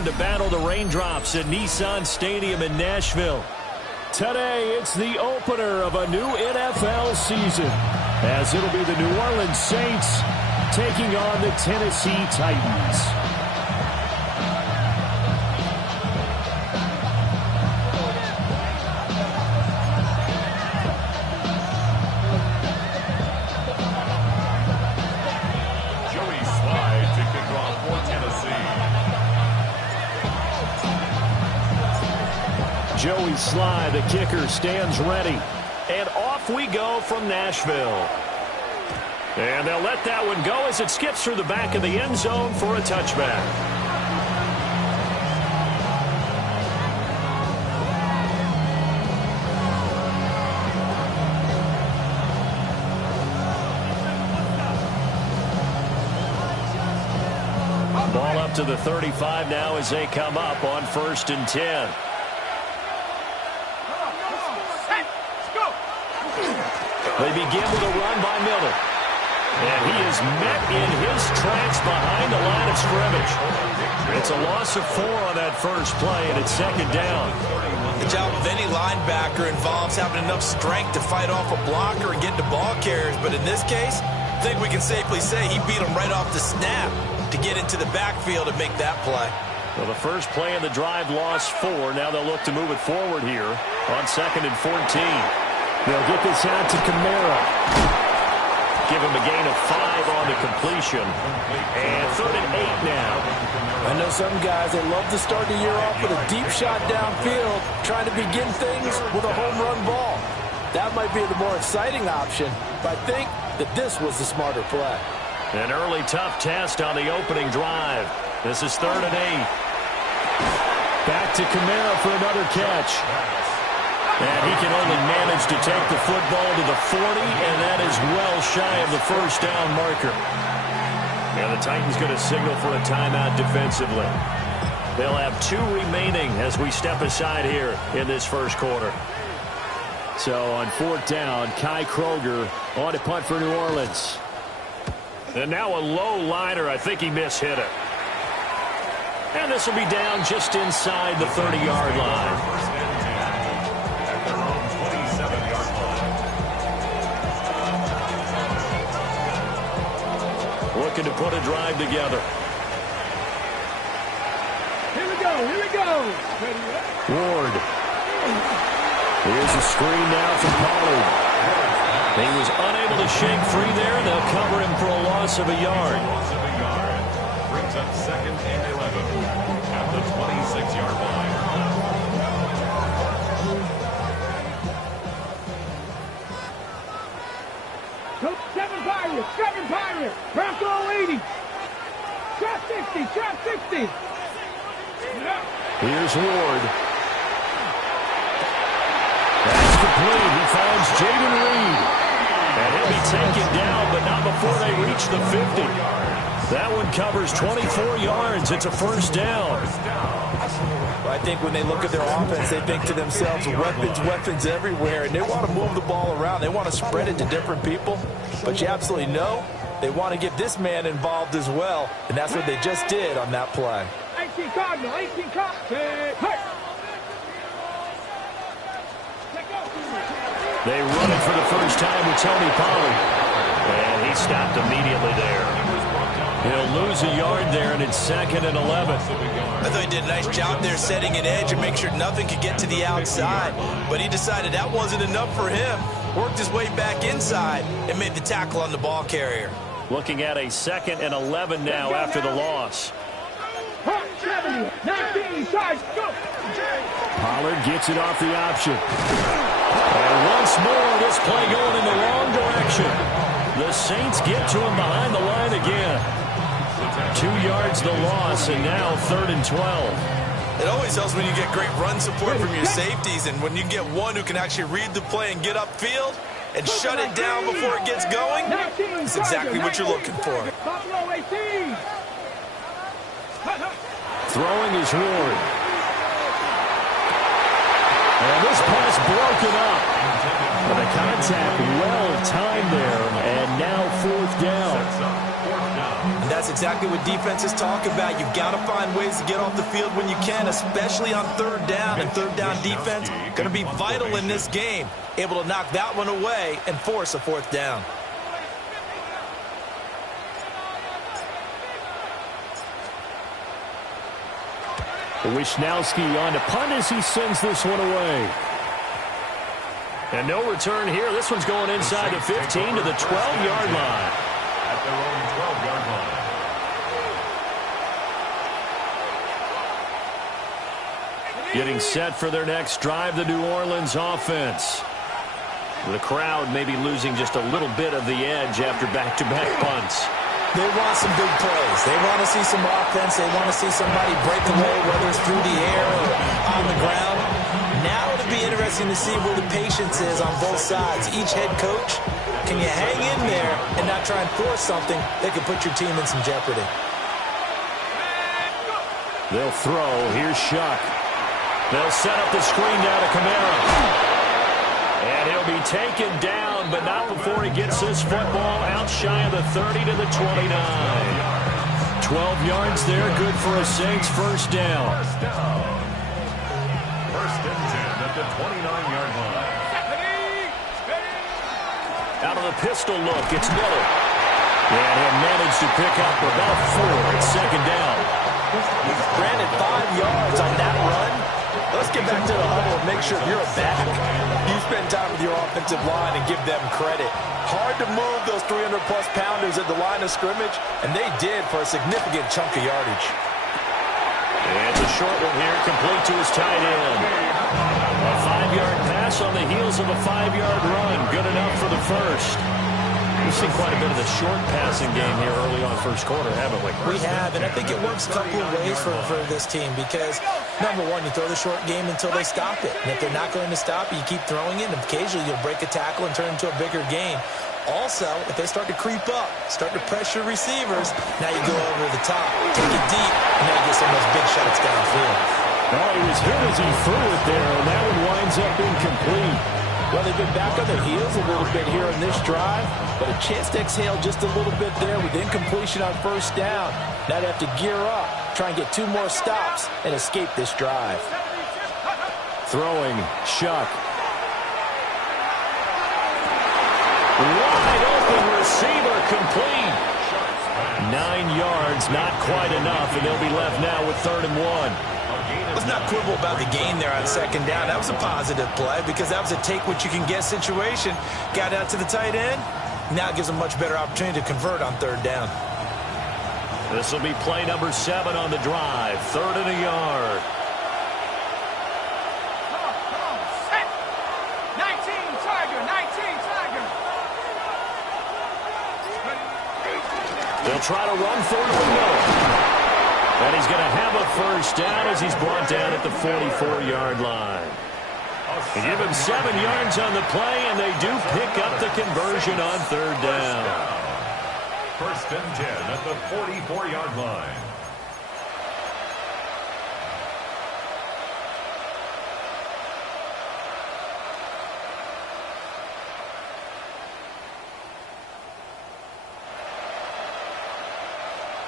again to battle the raindrops at Nissan Stadium in Nashville. Today, it's the opener of a new NFL season, as it'll be the New Orleans Saints taking on the Tennessee Titans. Joey Sly, the kicker, stands ready. And off we go from Nashville. And they'll let that one go as it skips through the back of the end zone for a touchback. Ball up to the 35 now as they come up on 1st and 10. They begin with a run by Miller. And he is met in his tracks behind the line of scrimmage. It's a loss of 4 on that first play, and it's 2nd down. The job of any linebacker involves having enough strength to fight off a blocker and get to ball carriers. But in this case, I think we can safely say he beat him right off the snap to get into the backfield and make that play. Well, the first play of the drive lost 4. Now they'll look to move it forward here on 2nd and 14. They'll get this out to Kamara. Give him a gain of 5 on the completion. And 3rd and 8 now. I know some guys, they love to start the year off with a deep shot downfield, trying to begin things with a home run ball. That might be the more exciting option, but I think that this was the smarter play. An early tough test on the opening drive. This is 3rd and 8. Back to Kamara for another catch. And he can only manage to take the football to the 40, and that is well shy of the first down marker. And the Titans going to signal for a timeout defensively. They'll have 2 remaining as we step aside here in this first quarter. So on 4th down, Kai Kroger on to punt for New Orleans. And now a low liner. I think he mishit it. And this will be down just inside the 30-yard line. Looking to put a drive together. Here we go, here we go. Ward. Here's a screen now from Pollard. He was unable to shake free there. They'll cover him for a loss of a yard. Brings up 2nd and 11 at the 26-yard line. Seven Pirates, Bronco 80. Trap 60, trap 60. Here's Ward. That's complete. He finds Jaden Reed. And he'll be taken down, but not before they reach the 50. That one covers 24 yards. It's a 1st down. I think when they look at their offense, they think to themselves, weapons everywhere, and they want to move the ball around. They want to spread it to different people. But you absolutely know they want to get this man involved as well, and that's what they just did on that play. 18 Cardinal, 18 Cardinal. They run it for the first time with Tony Pollard. And he stopped immediately there. He'll lose a yard there, and it's 2nd and 11. I thought he did a nice job there setting an edge and make sure nothing could get to the outside. But he decided that wasn't enough for him. Worked his way back inside and made the tackle on the ball carrier. Looking at a 2nd and 11 now after the loss. 70, 19, charge, go. Pollard gets it off the option. And once more, this play going in the wrong direction. The Saints get to him behind the line again. 2 yards the loss, and now 3rd and 12. It always helps when you get great run support from your safeties, and when you get one who can actually read the play and get upfield and shut it down before it gets going, that's exactly what you're looking for. Throwing is Ward. And this pass broken up. But the contact well timed there, and now 4th down. And that's exactly what defenses talk about. You've got to find ways to get off the field when you can, especially on third down. And third down defense going to be vital in this game. Able to knock that one away and force a fourth down. Wishnowski on to punt as he sends this one away. And no return here. This one's going inside the 15 to the 12-yard line. At their own 12-yard line. Getting set for their next drive, the New Orleans offense. The crowd may be losing just a little bit of the edge after back-to-back punts. They want some big plays. They want to see some offense. They want to see somebody break away, whether it's through the air or on the ground. Now it'll be interesting to see where the patience is on both sides. Each head coach, can you hang in there and not try and force something that could put your team in some jeopardy? They'll throw. Here's Shuck. They'll set up the screen down to Kamara. And he'll be taken down, but not before he gets this football out shy of the 30 to the 29. 12 yards there, good for a Saints first down. First and 10 at the 29-yard line. Out of the pistol look, it's Miller. And he'll manage to pick up about 4 at second down. Granted, 5 yards on that run. Let's get back to the huddle and make sure you're a back. You spend time with your offensive line and give them credit. Hard to move those 300-plus pounders at the line of scrimmage, and they did for a significant chunk of yardage. And the short one here, complete to his tight end. A 5-yard pass on the heels of a 5-yard run. Good enough for the first. We've seen quite a bit of the short passing game here early on first quarter, haven't we? We have, and I think it works a couple of ways for this team because, number one, you throw the short game until they stop it. And if they're not going to stop it, you keep throwing it, and occasionally you'll break a tackle and turn it into a bigger game. Also, if they start to creep up, start to pressure receivers, now you go over the top, take it deep, and now you get some of those big shots downfield. Oh, he was hit as he threw it there, and that one winds up incomplete. Well, they've been back on their heels a little bit here in this drive, but a chance to exhale just a little bit there with incompletion on first down. Now they have to gear up, try and get 2 more stops, and escape this drive. Throwing, Shuck. Wide open receiver, complete. 9 yards, not quite enough, and they'll be left now with 3rd and 1. Let's not quibble about the gain there on second down. That was a positive play because that was a take-what-you-can-get situation. Got out to the tight end. Now it gives them a much better opportunity to convert on 3rd down. This will be play number 7 on the drive. 3rd and a yard. Set. 19, Tiger. 19, Tiger. They'll try to run third and Miller. And he's going to have a first down as he's brought down at the 44-yard line. They give him 7 yards on the play, and they do pick up the conversion on 3rd down. First and 10 at the 44-yard line.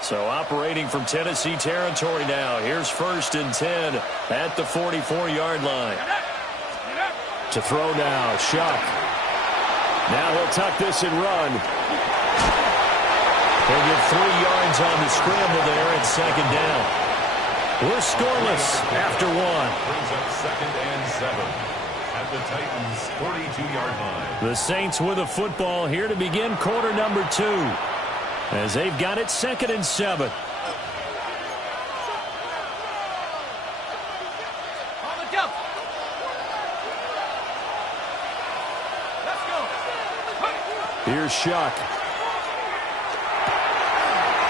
So operating from Tennessee territory now. Here's 1st and 10 at the 44-yard line. To throw now, Shuck. Now he'll tuck this and run. He'll get 3 yards on the scramble there at second down. We're scoreless after 1. Brings up 2nd and 7 at the Titans' 42-yard line. The Saints with a football here to begin quarter number 2. As they've got it 2nd and 7. Here's Shuck.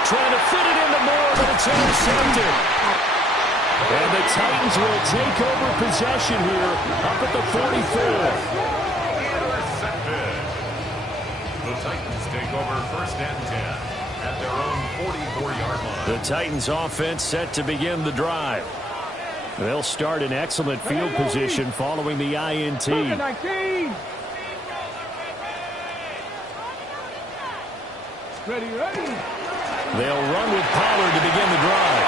Trying to fit it into Moore, but it's intercepted. And the Titans will take over possession here up at the 44. Intercepted. The Titans take over 1st and 10 at their own 44-yard line. The Titans offense set to begin the drive. They'll start in excellent field position following the INT. 19. Ready. They'll run with Pollard to begin the drive.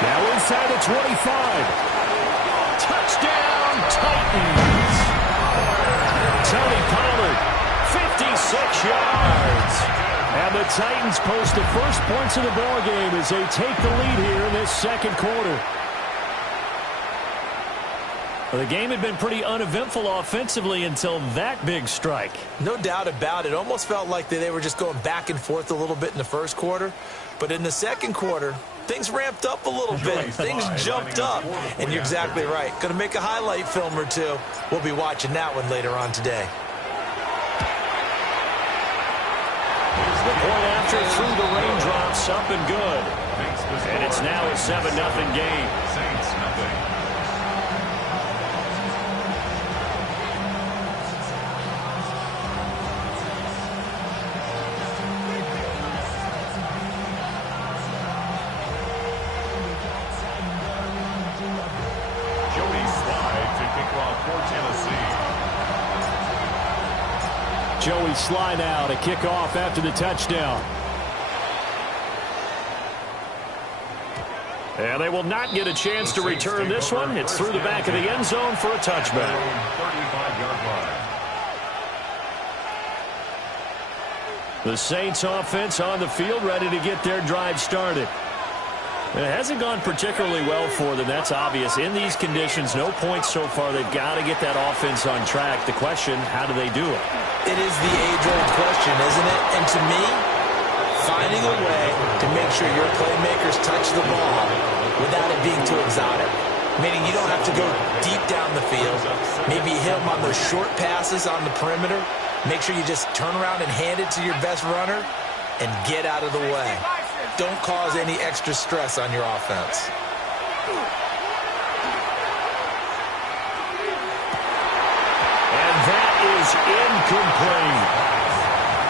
Now inside the 25. Touchdown, Titans. Tony Pollard, 56 yards. And the Titans post the first points of the ballgame as they take the lead here in this second quarter. Well, the game had been pretty uneventful offensively until that big strike. No doubt about it. Almost felt like they were just going back and forth a little bit in the first quarter. But in the second quarter, things ramped up a little bit. Things jumped up. And you're exactly right. Going to make a highlight film or two. We'll be watching that one later on today. The point after through the raindrops, up and good. And it's now a 7-0 game. Saints nothing. Joey Sly now to kick off after the touchdown. And they will not get a chance to return this one. It's through the back of the end zone for a touchback. 35-yard line. The Saints offense on the field ready to get their drive started. It hasn't gone particularly well for them. That's obvious. In these conditions, no points so far. They've got to get that offense on track. The question, how do they do it? It is the age-old question, isn't it? And to me, finding a way to make sure your playmakers touch the ball without it being too exotic. Meaning you don't have to go deep down the field. Maybe hit them on those short passes on the perimeter. Make sure you just turn around and hand it to your best runner and get out of the way. Don't cause any extra stress on your offense. And that is incomplete.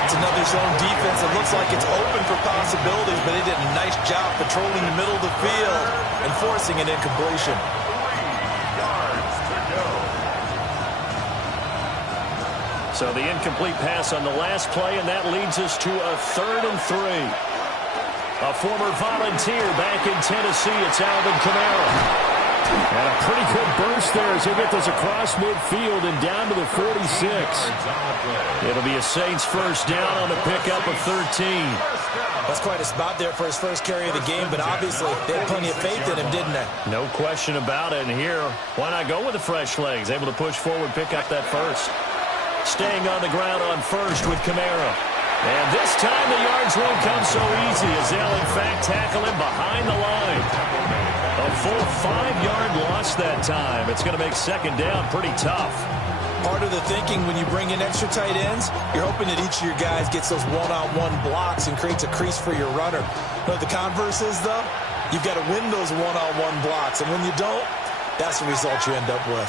It's another zone defense. It looks like it's open for possibilities, but they did a nice job patrolling the middle of the field and forcing an incompletion. 3 yards to go. So the incomplete pass on the last play, and that leads us to a 3rd and 3. A former Volunteer back in Tennessee, it's Alvin Kamara. And a pretty good burst there as he gets this across midfield and down to the 46. It'll be a Saints first down on the pickup of 13. That's quite a spot there for his first carry of the game, but obviously they had plenty of faith in him, didn't they? No question about it. And here, why not go with the fresh legs? Able to push forward, pick up that first. Staying on the ground on first with Kamara. And this time the yards won't come so easy as they'll, in fact, tackle him behind the line. A full 5-yard loss that time. It's going to make second down pretty tough. Part of the thinking when you bring in extra tight ends, you're hoping that each of your guys gets those one-on-one blocks and creates a crease for your runner. But the converse is, though, you've got to win those one-on-one blocks. And when you don't, that's the result you end up with.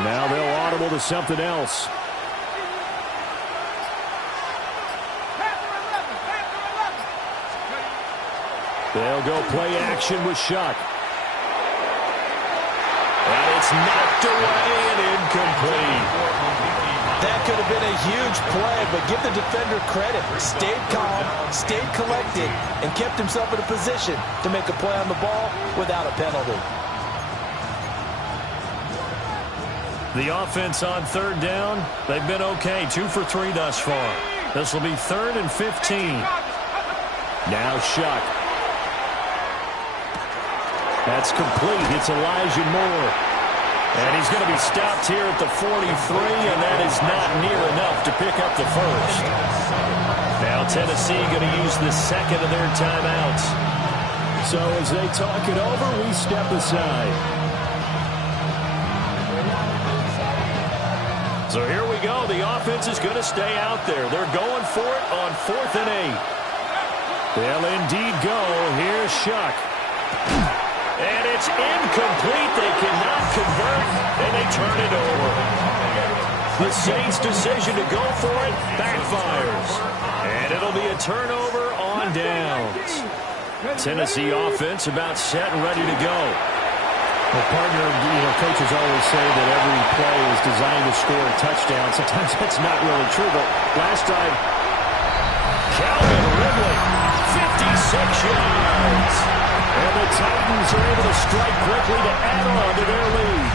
Now they'll audible to something else. They'll go play action with Shuck. And it's knocked away and incomplete. That could have been a huge play, but give the defender credit. Stayed calm, stayed collected, and kept himself in a position to make a play on the ball without a penalty. The offense on 3rd down, they've been okay. 2 for 3 thus far. This will be 3rd and 15. Now Shuck. That's complete. It's Elijah Moore. And he's going to be stopped here at the 43, and that is not near enough to pick up the first. Now Tennessee going to use the second of their timeouts. So as they talk it over, we step aside. So here we go. The offense is going to stay out there. They're going for it on 4th and 8. They'll indeed go. Here's Shuck. And it's incomplete. They cannot convert, and they turn it over. The Saints' decision to go for it backfires. And it'll be a turnover on downs. Tennessee offense about set and ready to go. Well, partner, coaches always say that every play is designed to score a touchdown. Sometimes that's not really true, but last drive, Calvin yards. And the Titans are able to strike quickly to add on to their lead.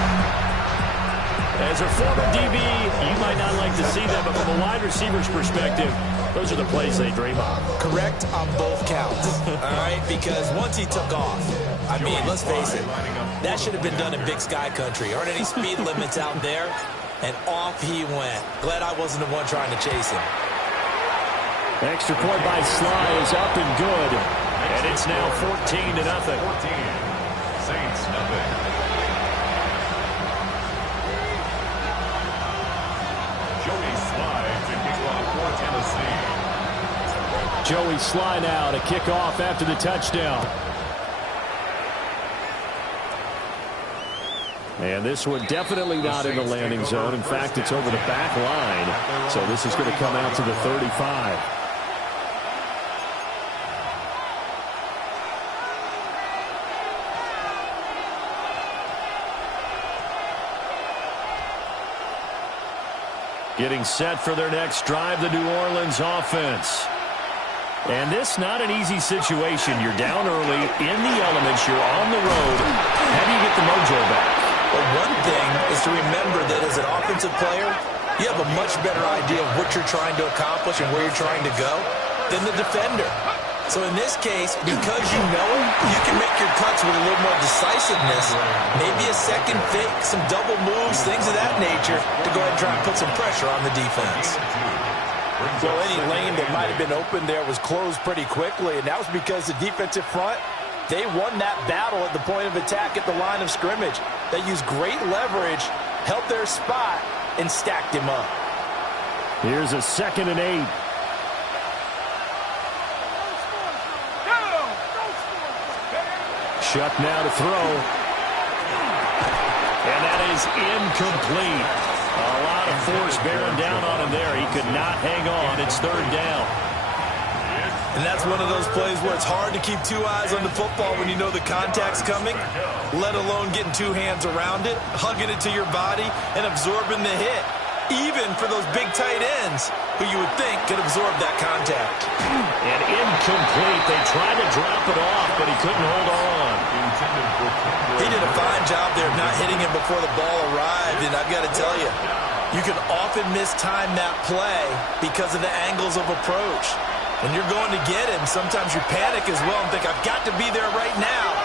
As a former DB, you might not like to see that, but from a wide receiver's perspective, those are the plays they dream of. Correct on both counts, all right? Because once he took off, I mean, let's face it, that should have been done in Big Sky Country. Aren't any speed limits out there? And off he went. Glad I wasn't the one trying to chase him. Extra point by Sly is up and good. And it's now 14-0. 14. Saints, nothing. Joey Sly to kick off for Tennessee. Joey Sly now to kick off after the touchdown. And this one definitely not in the landing zone. In fact, it's over the back line. So this is going to come out to the 35. Getting set for their next drive, the New Orleans offense. And this not an easy situation. You're down early, in the elements, you're on the road. How do you get the mojo back? Well, one thing is to remember that as an offensive player, you have a much better idea of what you're trying to accomplish and where you're trying to go than the defender. So in this case, because you know it, you can make your cuts with a little more decisiveness, maybe a second fake, some double moves, things of that nature, to go ahead and try and put some pressure on the defense. Well, any lane that might have been open there was closed pretty quickly, and that was because the defensive front, they won that battle at the point of attack at the line of scrimmage. They used great leverage, held their spot, and stacked him up. Here's a 2nd and 8. Shuck now to throw. And that is incomplete. A lot of force bearing down on him there. He could not hang on. It's 3rd down. And that's one of those plays where it's hard to keep two eyes on the football when you know the contact's coming, let alone getting two hands around it, hugging it to your body, and absorbing the hit. Even for those big tight ends who you would think could absorb that contact. And incomplete. They tried to drop it off, but he couldn't hold on. He did a fine job there of not hitting him before the ball arrived, and I've got to tell you, you can often mistime that play because of the angles of approach. When you're going to get him, sometimes you panic as well and think, I've got to be there right now.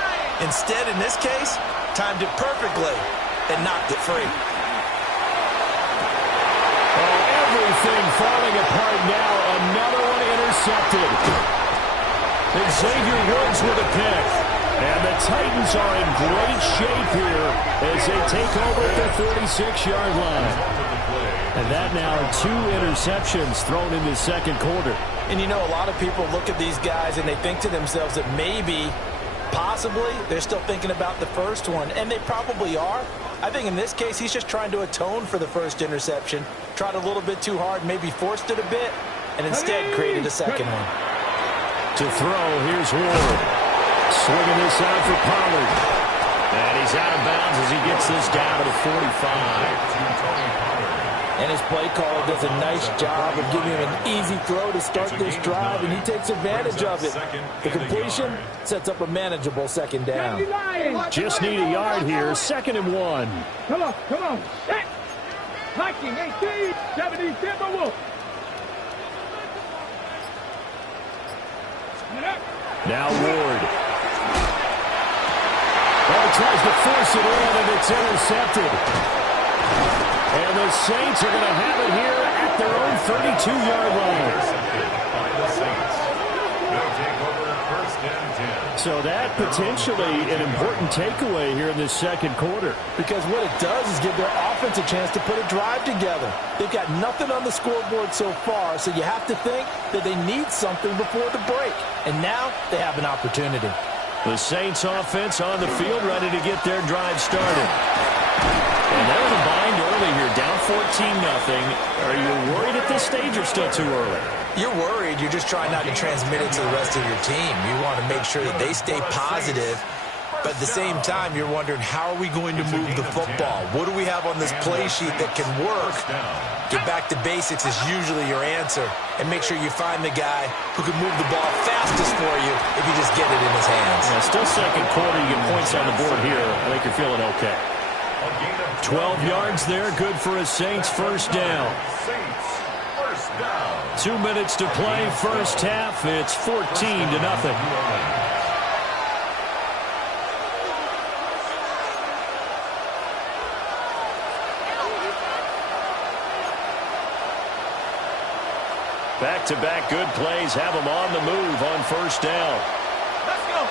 Instead, in this case, timed it perfectly and knocked it free. Everything falling apart now. Another one intercepted. Xavier Woods with a pick. And the Titans are in great shape here as they take over at the 46-yard line. And that now 2 interceptions thrown in the 2nd quarter. And you know, a lot of people look at these guys and they think to themselves that maybe, possibly, they're still thinking about the first one. And they probably are. I think in this case, he's just trying to atone for the first interception. Tried a little bit too hard, maybe forced it a bit, and instead created a second one. To throw, here's Ward. Swinging this out for Pollard. And he's out of bounds as he gets this down to the 45. And his play caller does a nice job of giving him an easy throw to start this drive, and he takes advantage of it. The completion sets up a manageable 2nd down. Just need a yard here, 2nd and 1. Come on. Set. Blocking, 18, 70, Timberwolf. Now Ward. Oh, tries to force it in, and it's intercepted. And the Saints are going to have it here at their own 32-yard line. So that potentially an important takeaway here in this 2nd quarter. Because what it does is give their offense a chance to put a drive together. They've got nothing on the scoreboard so far, so you have to think that they need something before the break. And now they have an opportunity. The Saints offense on the field ready to get their drive started. And they're in a bind early here, down 14-0. Are you worried at this stage or still too early? You're worried. You're just trying not to transmit it to the rest of your team. You want to make sure that they stay positive But at the same time, you're wondering, how are we going to move the football? What do we have on this play sheet that can work? Get back to basics is usually your answer. And make sure you find the guy who can move the ball fastest for you if you just get it in his hands. Yeah, still second quarter. You get points on the board here. I think you're feeling okay. 12 yards there. Good for a Saints first down. 2 minutes to play, first half. It's 14-0. Back-to-back good plays have them on the move on first down. Let's go.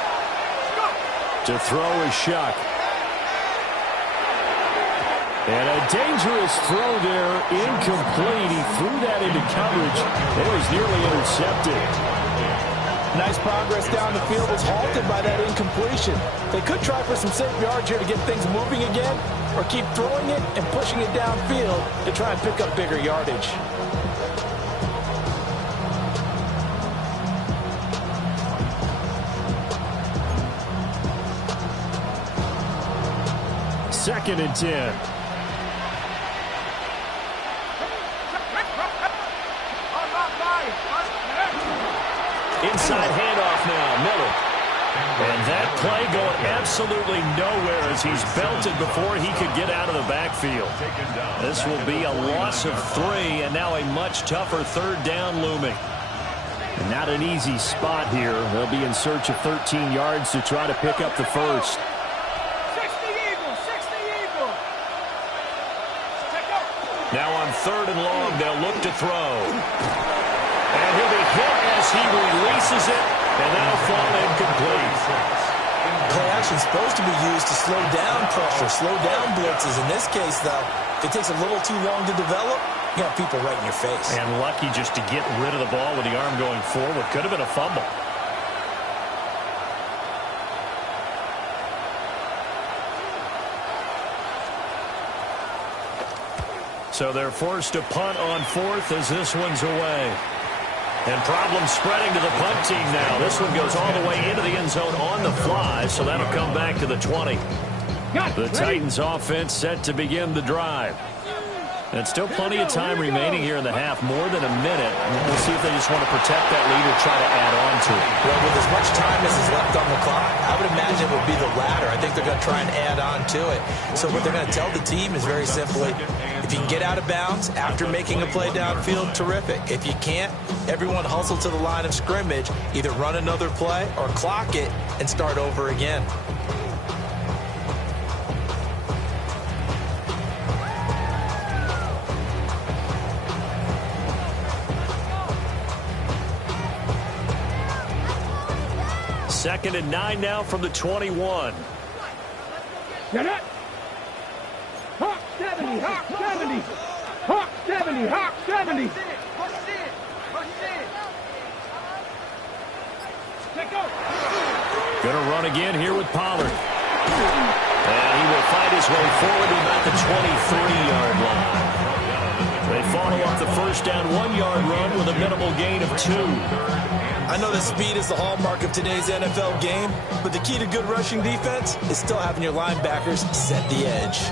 To throw is Shuck. And a dangerous throw there, incomplete. He threw that into coverage. It was nearly intercepted. Nice progress down the field, was halted by that incompletion. They could try for some safe yards here to get things moving again, or keep throwing it and pushing it downfield to try and pick up bigger yardage. Second and 10. Inside handoff now, Miller. And that play going absolutely nowhere as he's belted before he could get out of the backfield. This will be a loss of 3, and now a much tougher third down looming. And not an easy spot here. They'll be in search of 13 yards to try to pick up the first. Now on third and long, they'll look to throw. And he'll be hit as he releases it, and that'll fall incomplete. Play action is supposed to be used to slow down pressure, slow down blitzes. In this case, though, if it takes a little too long to develop, you got people right in your face. And lucky just to get rid of the ball with the arm going forward. Could have been a fumble. So they're forced to punt on fourth as this one's away. And problems spreading to the punt team now. This one goes all the way into the end zone on the fly, so that'll come back to the 20. The Titans offense set to begin the drive. And still plenty of time remaining here in the half, more than a minute. We'll see if they just want to protect that lead or try to add on to it. Well, with as much time as is left on the clock, I would imagine it would be the latter. I think they're going to try and add on to it. So what they're going to tell the team is very simply, if you can get out of bounds after making a play downfield, terrific. If you can't, everyone hustle to the line of scrimmage, either run another play or clock it and start over again. Second and 9 now from the 21. Get it. Hawk 70, Hawk 70. Hawk 70, Hawk 70. Gonna run again here with Pollard. And he will fight his way forward to about the 23-yard line. They follow up the first down 1-yard run with a minimal gain of 2. I know that speed is the hallmark of today's NFL game, but the key to good rushing defense is still having your linebackers set the edge.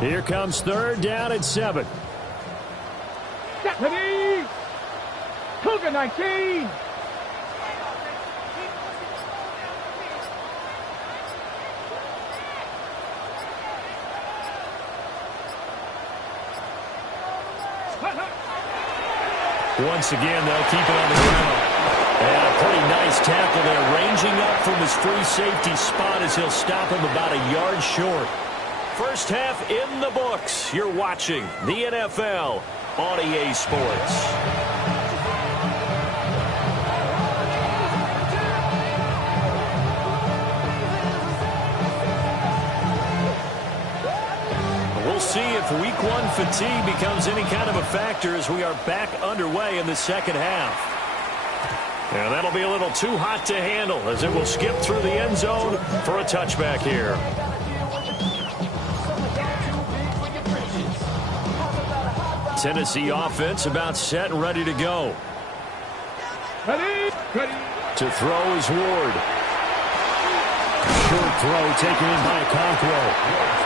Here comes third down at 7. Deputy! Cougar 19! Once again, they'll keep it on the ground. And a pretty nice tackle there, ranging up from his free safety spot as he'll stop him about a yard short. First half in the books. You're watching the NFL on EA Sports. We'll see if week 1 fatigue becomes any kind of a factor as we are back underway in the second half. And that'll be a little too hot to handle as it will skip through the end zone for a touchback here. Tennessee offense about set and ready to go. Ready? Ready. To throw is Ward. Short throw taken in by Okonkwo.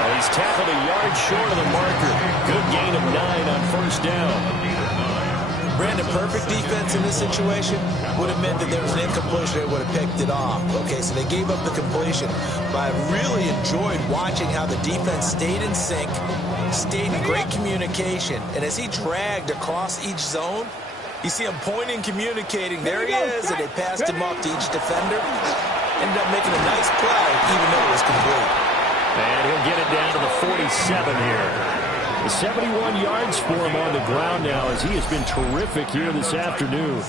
And he's tackled a yard short of the marker. Good gain of 9 on first down. Brandon, perfect defense in this situation would have meant that there was an incompletion. They would have picked it off. Okay, so they gave up the completion. But I really enjoyed watching how the defense stayed in sync, stayed in great communication. And as he dragged across each zone, you see him pointing, communicating. There he is, and they passed him off to each defender. Ended up making a nice play, even though it was complete. And he'll get it down to the 47 here. 71 yards for him on the ground now as he has been terrific here this afternoon.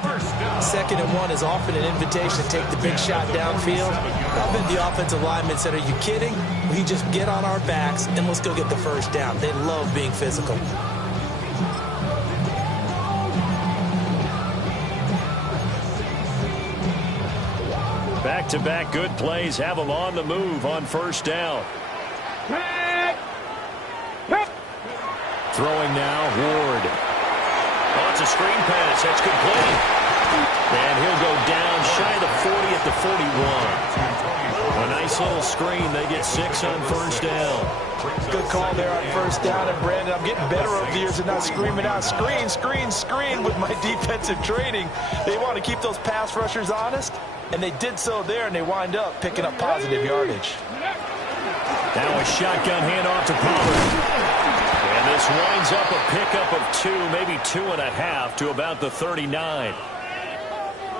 2nd and 1 is often an invitation to take the big shot downfield. I bet the offensive lineman said, are you kidding? We just get on our backs and let's go get the first down. They love being physical. Back-to-back good plays have them on the move on first down. Throwing now, Ward. Oh, it's a screen pass. That's complete. And he'll go down shy of the 40 at the 41. A nice little screen. They get 6 on first down. Good call there on first down. And, Brandon, I'm getting better over the years and not screaming out, screen, screen, screen with my defensive training. They want to keep those pass rushers honest, and they did so there, and they wind up picking up positive yardage. Now a shotgun handoff to Pollard. And this winds up a pickup of 2, maybe 2.5 to about the 39.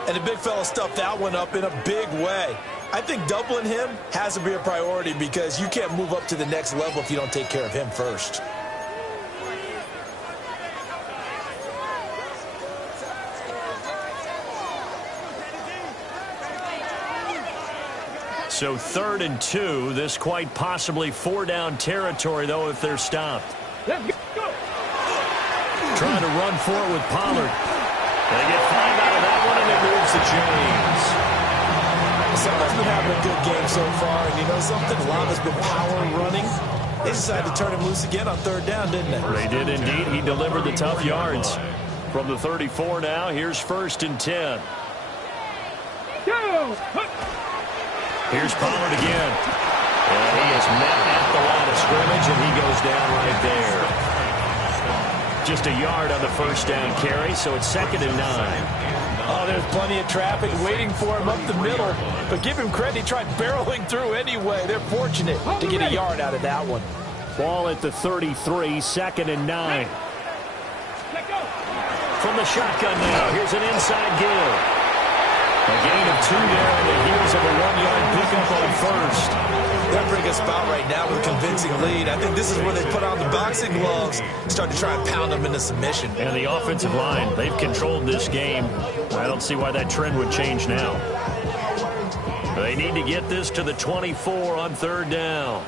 And the big fella stuffed that one up in a big way. I think doubling him has to be a priority because you can't move up to the next level if you don't take care of him first. So 3rd and 2, this quite possibly 4-down territory, though, if they're stopped. Let's go. Trying to run for it with Pollard. They get 5 out of that one, and it moves the chains. Someone's been having a good game so far, and you know something? A lot has been power running. They decided to turn him loose again on 3rd down, didn't they? They did indeed. He delivered the tough yards. From the 34 now, here's 1st and 10. Go. Here's Pollard again. And he is met at the line of scrimmage, and he goes down right there. Just a yard on the first down carry, so it's 2nd and 9. Oh, there's plenty of traffic waiting for him up the middle. But give him credit, he tried barreling through anyway. They're fortunate to get a yard out of that one. Ball at the 33, 2nd and 9. From the shotgun now, here's an inside give. A gain of 2 there on the heels of a 1-yard pickup on first. They're pretty good spot right now with a convincing lead. I think this is where they put on the boxing gloves, start to try and pound them into submission. And the offensive line, they've controlled this game. I don't see why that trend would change now. They need to get this to the 24 on 3rd down.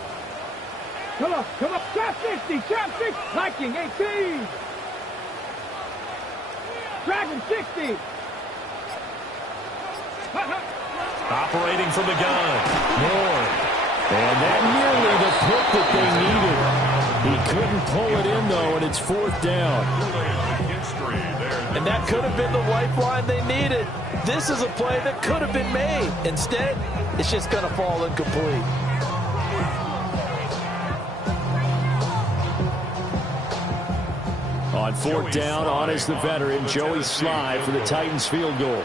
Come on. Trap 60, trap 60. Viking 18. Dragon 60. Operating from the gun. Moore. And that nearly the pick that they needed. He couldn't pull it in, though, and it's 4th down. And that could have been the lifeline they needed. This is a play that could have been made. Instead, it's just going to fall incomplete. On 4th down, on is the veteran, Joey Sly, for the Titans field goal.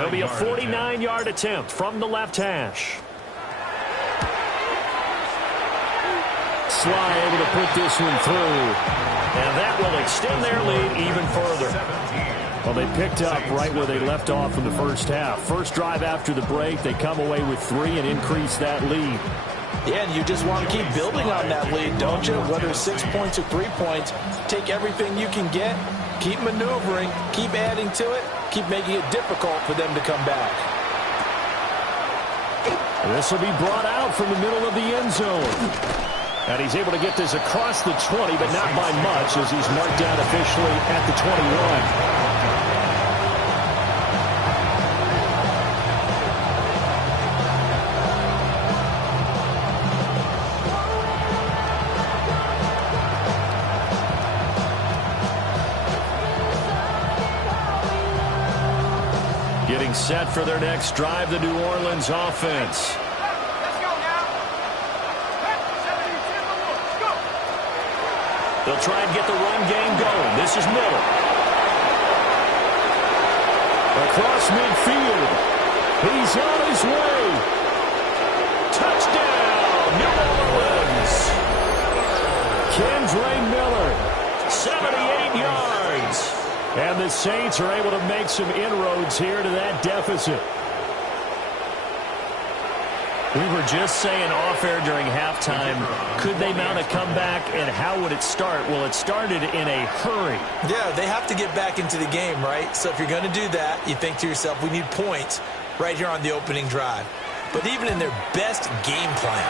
It'll be a 49-yard attempt from the left hash. Sly able to put this one through. And that will extend their lead even further. Well, they picked up right where they left off in the first half. First drive after the break, they come away with 3 and increase that lead. Yeah, and you just want to keep building on that lead, don't you? Whether it's 6 points or 3 points, take everything you can get, keep maneuvering, keep adding to it, keep making it difficult for them to come back. This will be brought out from the middle of the end zone. And he's able to get this across the 20, but not by much as he's marked down officially at the 21. Getting set for their next drive, the New Orleans offense. They'll try and get the run game going. This is Miller. Across midfield. He's on his way. Touchdown, New Orleans. Kendre Miller, 78 yards. And the Saints are able to make some inroads here to that deficit. We were just saying off-air during halftime, could they mount a comeback, and how would it start? Well, it started in a hurry. Yeah, they have to get back into the game, right? So if you're going to do that, you think to yourself, we need points right here on the opening drive. But even in their best game plan,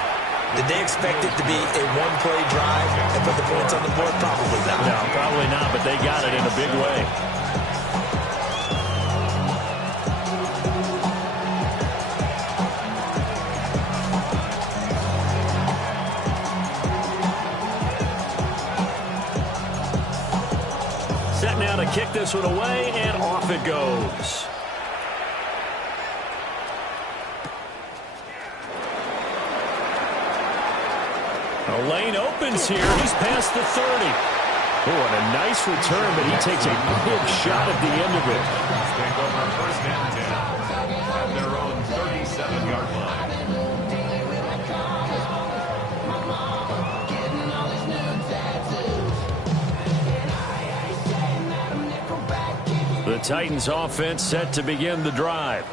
did they expect it to be a one-play drive and put the points on the board? Probably not. No, probably not, but they got it in a big way. Set now to kick this one away, and off it goes. The lane opens here. He's past the 30. Oh, and a nice return, but he takes a big shot at the end of it. Take over first and 10 at their own 37-yard line. The Titans offense set to begin the drive.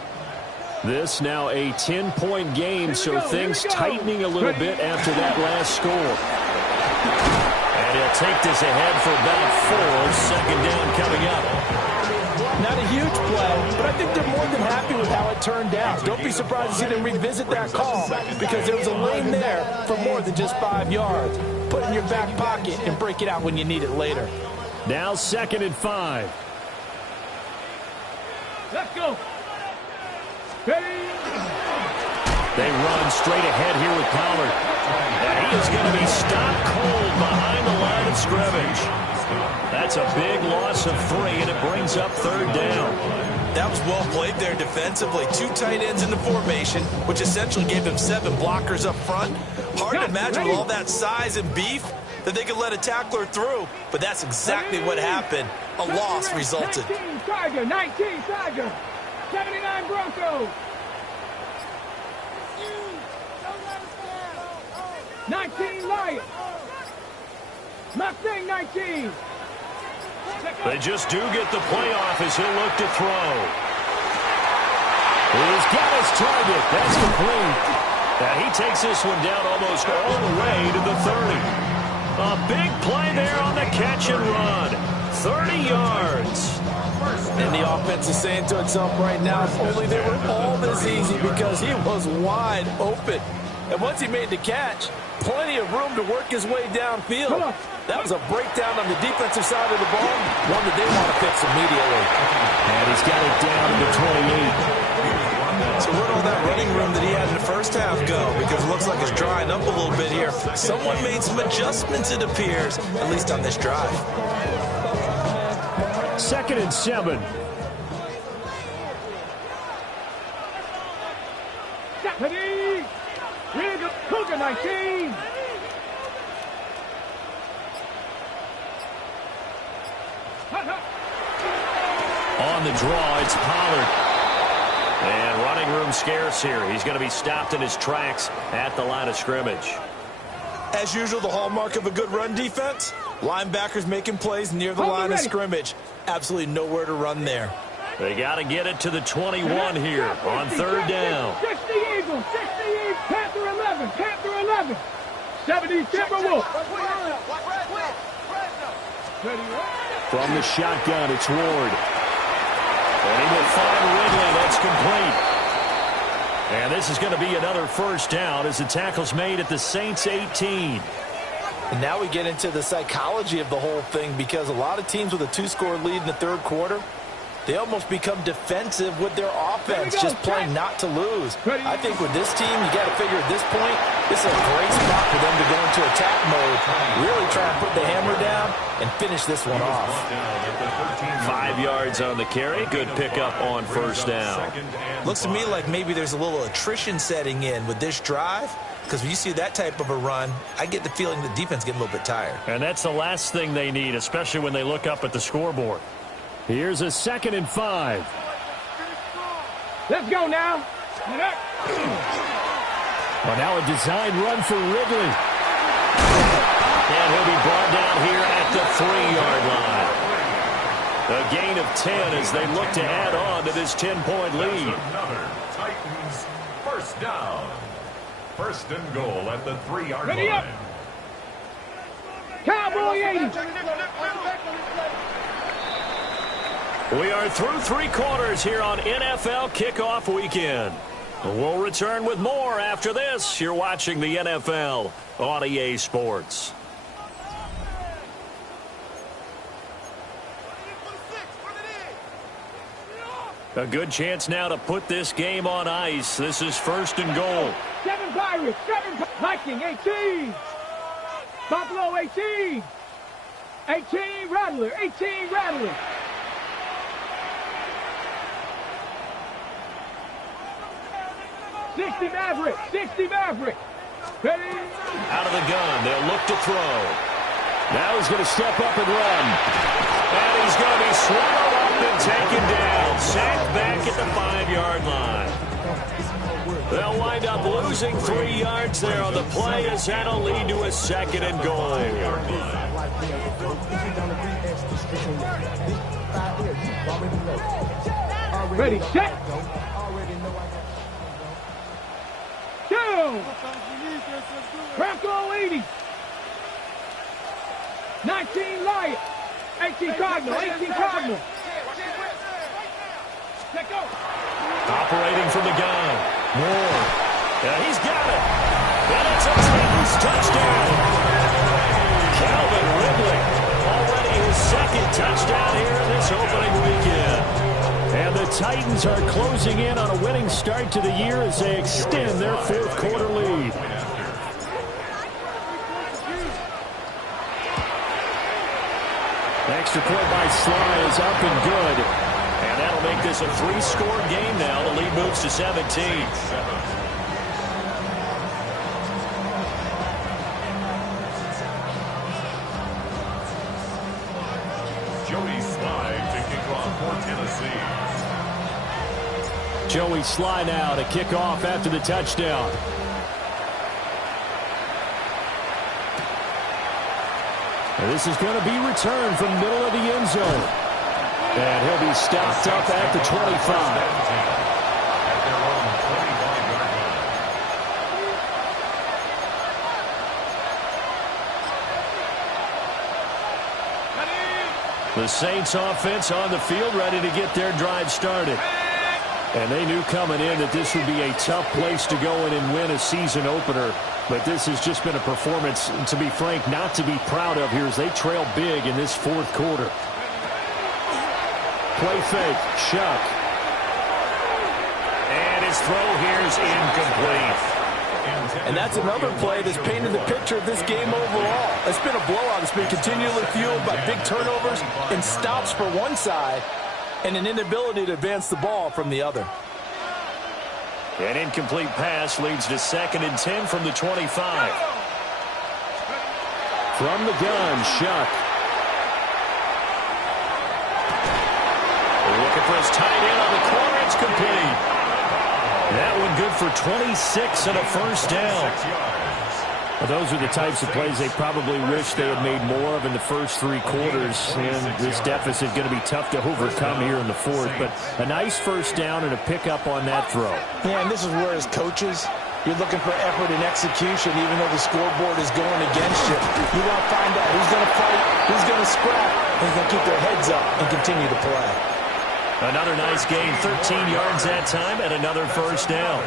This now a 10-point game, so things tightening a little bit after that last score. And he'll take this ahead for about 4. Second down coming up. Not a huge play, but I think they're more than happy with how it turned out. Don't be surprised to see them revisit that call, because there was a lane there for more than just 5 yards. Put it in your back pocket and break it out when you need it later. Now 2nd and 5. Let's go. They run straight ahead here with Pollard. And he is going to be stopped cold behind the line of scrimmage. That's a big loss of 3, and it brings up 3rd down. That was well played there defensively. 2 tight ends in the formation, which essentially gave them 7 blockers up front. Hard to imagine with all that size and beef that they could let a tackler through, but that's exactly what happened. A loss resulted. 19 Tiger, 19 Tiger, 79 Broncos. 19 Lions. Mustang 19. They just do get the playoff as he'll look to throw. He's got his target. That's complete. And he takes this one down almost all the way to the 30. A big play there on the catch and run. 30 yards. And the offense is saying to itself right now, if only they were all this easy, because he was wide open. And once he made the catch, plenty of room to work his way downfield. That was a breakdown on the defensive side of the ball, one that they want to fix immediately. And he's got it down to the 28. So where'd all that running room that he had in the first half go? Because it looks like it's drying up a little bit here. Someone made some adjustments, it appears, at least on this drive. 2nd and 7. Ready? Here's a Cougar 19. On the draw, it's Pollard. And running room scarce here. He's going to be stopped in his tracks at the line of scrimmage. As usual, the hallmark of a good run defense, linebackers making plays near the line of scrimmage. Absolutely nowhere to run there. They got to get it to the 21 here on 3rd down. 60 Eagles, 60 Eagles, Panther 11, Panther 11, 70 Timberwolves. From the shotgun, it's Ward. And he will find Ridley. That's complete. And this is going to be another 1st down as the tackle's made at the Saints 18. And now we get into the psychology of the whole thing, because a lot of teams with a 2-score lead in the 3rd quarter, they almost become defensive with their offense, just playing not to lose. I think with this team, you got to figure at this point, this is a great spot for them to go into attack mode, really try and put the hammer down down and finish this one off. 5 yards on the carry. Good pickup on first down. Looks to me like maybe there's a little attrition setting in with this drive, because when you see that type of a run, I get the feeling the defense getting a little bit tired. And that's the last thing they need, especially when they look up at the scoreboard. Here's a 2nd and 5. Let's go now. Well, now a design run for Ridley. And he'll be brought down here at the 3-yard line. A gain of 10 as they look to add on to this 10-point lead. Another Titans first down. 1st and goal at the 3-yard Ready up. line. Cowboy 80. We are through 3 quarters here on NFL Kickoff Weekend. We'll return with more after this. You're watching the NFL on EA Sports. A good chance now to put this game on ice. This is 1st and goal. 7 Pirates. 7 Viking 18. Buffalo 18. 18 Rattler. 18 Rattler. 60 Maverick. 60 Maverick. Ready? Out of the gun. They'll look to throw. Now he's going to step up and run. And he's going to be swallowed up and taken down. Sacked back at the 5-yard line. They'll wind up losing 3 yards there on the play as that'll lead to a 2nd and goal. Ready, set. Down. Bronco 80. 19 Lion. 18 Cardinal. 18 Cardinal. Let go. Operating from the gun. Moore. Yeah, he's got it. And it's a Titans touchdown. Calvin Ridley. Already his 2nd touchdown here in this opening weekend. And the Titans are closing in on a winning start to the year as they extend their 4th quarter lead. Extra point by Sly is up and good. And that'll make this a 3-score game now. The lead moves to 17. Joey Slye to kick off for Tennessee. Joey Slye now to kick off after the touchdown. And this is going to be returned from the middle of the end zone. And he'll be stopped up at the 25. At their own 25-yard line. The Saints offense on the field ready to get their drive started. And they knew coming in that this would be a tough place to go in and win a season opener. But this has just been a performance, to be frank, not to be proud of here as they trail big in this 4th quarter. Play fake, Shuck. And his throw here is incomplete. And that's another play that's painted the picture of this game overall. It's been a blowout. It's been continually fueled by big turnovers and stops for one side and an inability to advance the ball from the other. An incomplete pass leads to 2nd and 10 from the 25. From the gun, Shuck. Looking for his tight end on the corner. It's complete. That one good for 26 and a 1st down. Well, those are the types of plays they probably wish they had made more of in the first 3 quarters. And this deficit going to be tough to overcome here in the 4th. But a nice 1st down and a pickup on that throw. Yeah, and this is where as coaches, you're looking for effort and execution even though the scoreboard is going against you. You want to find out who's going to fight, who's going to scrap, and who's going to keep their heads up and continue to play. Another nice gain, 13 yards that time, and another 1st down.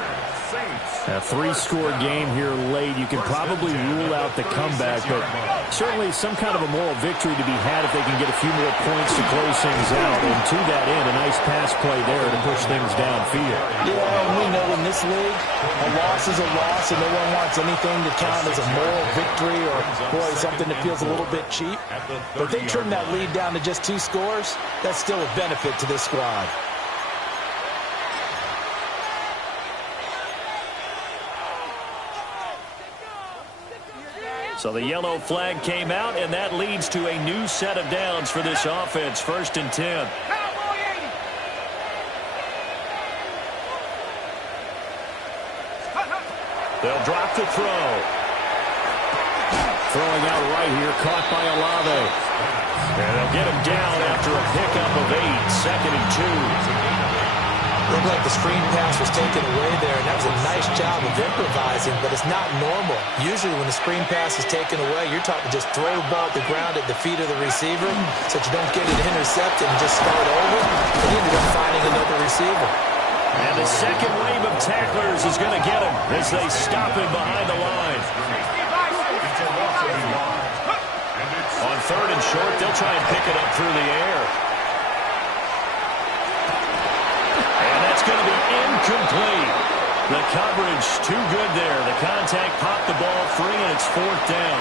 Saints. A three-score game here late. You can probably rule out the comeback, but certainly some kind of a moral victory to be had if they can get a few more points to close things out. And to that end, a nice pass play there to push things downfield. Yeah, and we know in this league, a loss is a loss, and no one wants anything to count as a moral victory or, boy, something that feels a little bit cheap. But if they trim that lead down to just 2 scores, that's still a benefit to this squad. So the yellow flag came out, and that leads to a new set of downs for this offense. 1st and 10. They'll drop the throw. Throwing out right here, caught by Olave. And they'll get him down after a pickup of 8. 2nd and 2. Looked like the screen pass was taken away there, and that was a nice job of improvising, but it's not normal. Usually when the screen pass is taken away, you're taught to just throw the ball at the ground at the feet of the receiver so that you don't get it intercepted and just start over. But he ended up finding another receiver. And the second wave of tacklers is going to get him as they stop him behind the line. On 3rd and short, they'll try and pick it up through the air. It's going to be incomplete. The coverage too good there. The contact popped the ball free, and it's 4th down.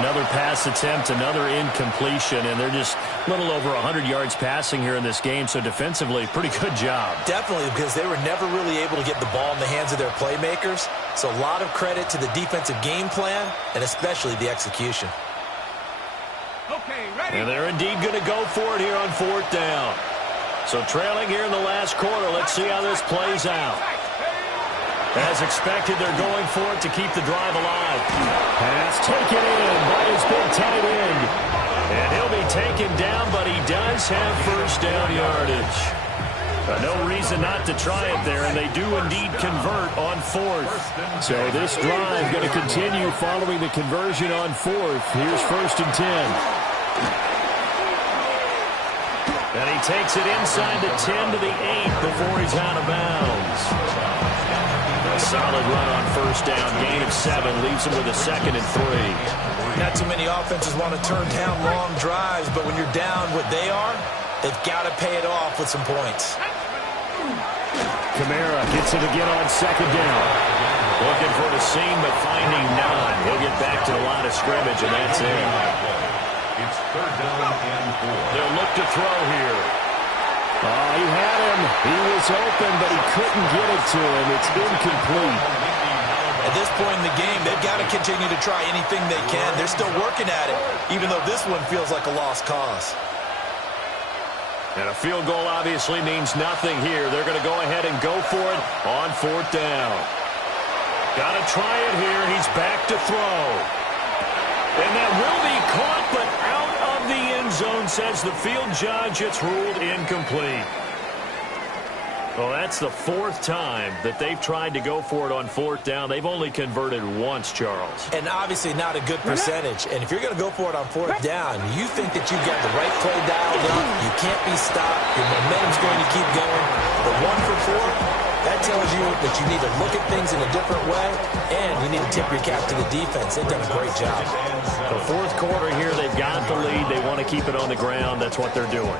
Another pass attempt, another incompletion, and they're just a little over 100 yards passing here in this game, so defensively, pretty good job. Definitely, because they were never really able to get the ball in the hands of their playmakers, so a lot of credit to the defensive game plan, and especially the execution. Okay, ready? And they're indeed going to go for it here on 4th down. So trailing here in the last quarter, let's see how this plays out. As expected, they're going for it to keep the drive alive. Pass taken in by his big tight end. And he'll be taken down, but he does have 1st down yardage. No reason not to try it there, and they do indeed convert on 4th. So this drive going to continue following the conversion on 4th. Here's 1st and 10. And he takes it inside the 10 to the 8 before he's out of bounds. A solid run on 1st down. Gain of 7 leaves him with a 2nd and 3. Not too many offenses want to turn down long drives, but when you're down what they are, they've got to pay it off with some points. Kamara gets it again on 2nd down. Looking for the seam, but finding none. He'll get back to the line of scrimmage, and that's it. It's 3rd down and 4. They'll look to throw here. Oh, he had him. He was open, but he couldn't get it to him. It's incomplete. At this point in the game, they've got to continue to try anything they can. They're still working at it, even though this one feels like a lost cause. And a field goal obviously means nothing here. They're going to go ahead and go for it on 4th down. Got to try it here. He's back to throw. And that will be caught, but out of the end zone, says the field judge. It's ruled incomplete. Well, that's the 4th time that they've tried to go for it on 4th down. They've only converted once, Charles. And obviously not a good percentage. And if you're going to go for it on 4th down, you think that you've got the right play dialed up. You can't be stopped. Your momentum's going to keep going. But 1 for 4, that tells you that you need to look at things in a different way, and you need to tip your cap to the defense. They've done a great job. The 4th quarter here, they've got the lead. They want to keep it on the ground. That's what they're doing.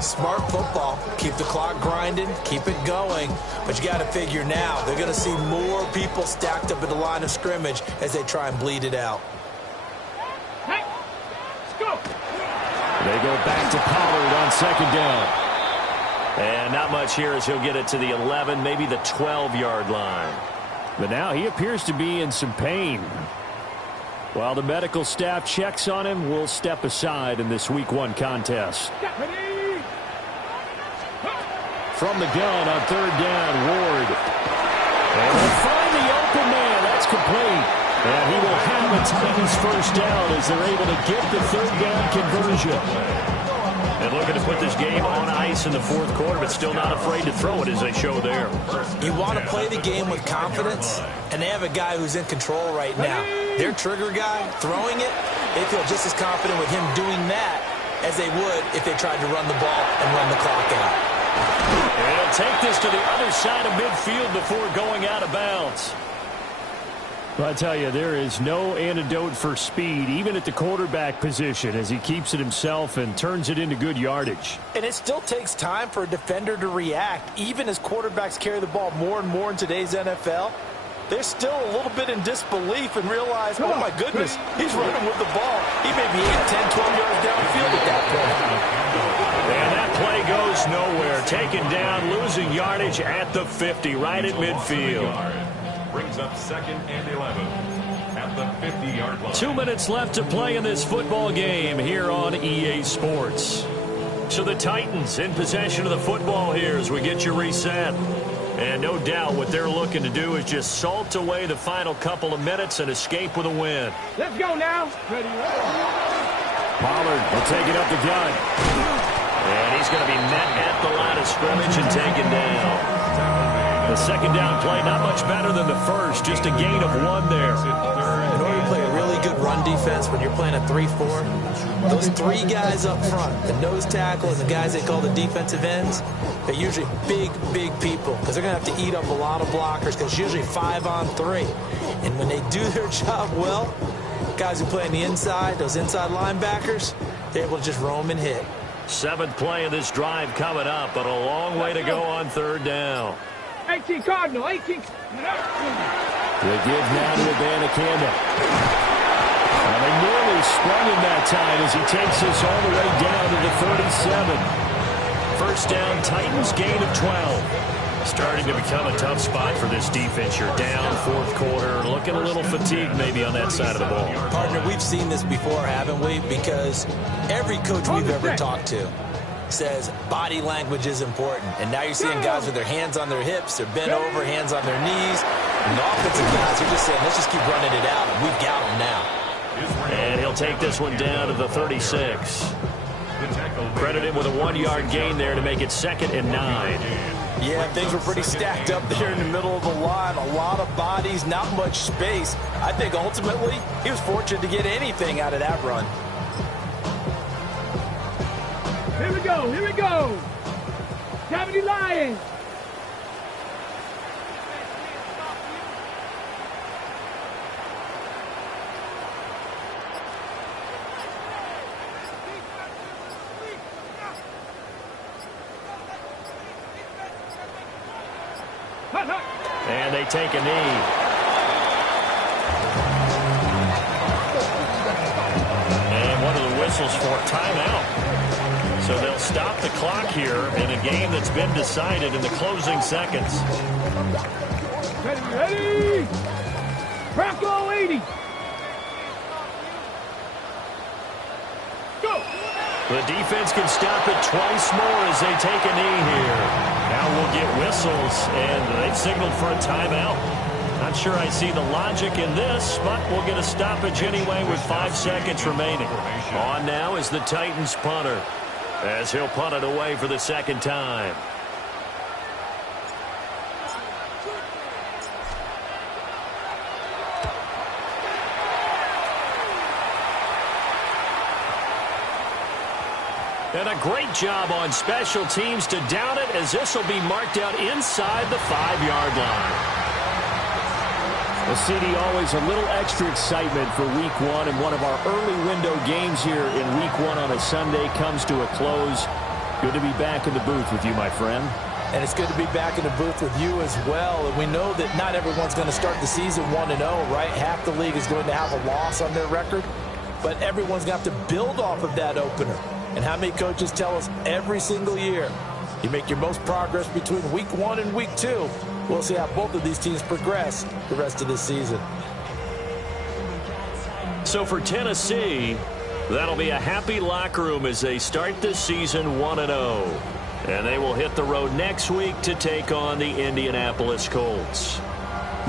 Smart football. Keep the clock grinding. Keep it going. But you got to figure now, they're going to see more people stacked up at the line of scrimmage as they try and bleed it out. Hey, let's go. They go back to Pollard on 2nd down. And not much here as he'll get it to the 11, maybe the 12-yard line. But now he appears to be in some pain. While the medical staff checks on him, we'll step aside in this Week 1 contest. Ready? From the gun on 3rd down, Ward. And they'll find the open man. That's complete. And he will have a Titans 1st down as they're able to get the 3rd down conversion. And looking to put this game on ice in the 4th quarter, but still not afraid to throw it as they show there. You want to play the game with confidence, and they have a guy who's in control right now. Their trigger guy, throwing it, they feel just as confident with him doing that as they would if they tried to run the ball and run the clock out. And he'll take this to the other side of midfield before going out of bounds. Well, I tell you, there is no antidote for speed, even at the quarterback position, as he keeps it himself and turns it into good yardage. And it still takes time for a defender to react. Even as quarterbacks carry the ball more and more in today's NFL, they're still a little bit in disbelief and realize, oh, my goodness, he's running with the ball. He may be 8, 10, 12 yards downfield at that point. And that play goes nowhere. Taken down, losing yardage at the 50, right at midfield. Brings up 2nd and 11 at the 50-yard line. 2 minutes left to play in this football game here on EA Sports. So the Titans in possession of the football here as we get you reset. And no doubt what they're looking to do is just salt away the final couple of minutes and escape with a win. Let's go now. Ready. Pollard will take it up the gut. And he's going to be met at the line of scrimmage and taken down. The second down play, not much better than the first, just a gain of 1 there. In order to play a really good run defense when you're playing a 3-4, those 3 guys up front, the nose tackle and the guys they call the defensive ends, they're usually big, big people because they're going to have to eat up a lot of blockers because it's usually 5-on-3. And when they do their job well, guys who play on the inside, those inside linebackers, they're able to just roam and hit. 7th play of this drive coming up, but a long way to go on 3rd down. 18 Cardinal, 18. They give now to Abanikanda. And they nearly sprung him that time as he takes us all the way down to the 37. First down, Titans, gain of 12. Starting to become a tough spot for this defense. You're down 4th quarter, looking a little fatigued maybe on that side of the ball. Partner, we've seen this before, haven't we? Because every coach we've ever talked to says body language is important. And now you're seeing guys with their hands on their hips, they're bent over, hands on their knees. And the offensive guys are just saying, let's just keep running it out, and we've got them now. And he'll take this one down to the 36. Credit him with a 1-yard gain there to make it 2nd and 9. Yeah, things were pretty stacked up there in the middle of the line. A lot of bodies, not much space. I think ultimately he was fortunate to get anything out of that run. Here we go, here we go. 70 Lions. And they take a knee. And one of the whistles for timeout. So they'll stop the clock here in a game that's been decided in the closing seconds. Ready? Bronco 80. Go. The defense can stop it twice more as they take a knee here. Now we'll get whistles, and they've signaled for a timeout. Not sure I see the logic in this, but we'll get a stoppage anyway with 5 seconds remaining. On now is the Titans punter, as he'll punt it away for the 2nd time. And a great job on special teams to down it, as this will be marked out inside the 5-yard line. Well, CD, always a little extra excitement for Week 1, and one of our early window games here in Week 1 on a Sunday comes to a close. Good to be back in the booth with you, my friend. And it's good to be back in the booth with you as well. And we know that not everyone's going to start the season 1-0, right? Half the league is going to have a loss on their record. But everyone's got to build off of that opener. And how many coaches tell us every single year, you make your most progress between Week 1 and Week 2. We'll see how both of these teams progress the rest of this season. So for Tennessee, that'll be a happy locker room as they start this season 1-0. And they will hit the road next week to take on the Indianapolis Colts.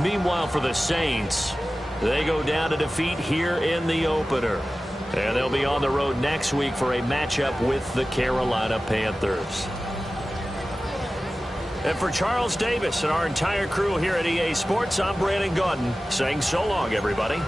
Meanwhile, for the Saints, they go down to defeat here in the opener. And they'll be on the road next week for a matchup with the Carolina Panthers. And for Charles Davis and our entire crew here at EA Sports, I'm Brandon Gaudin saying so long, everybody.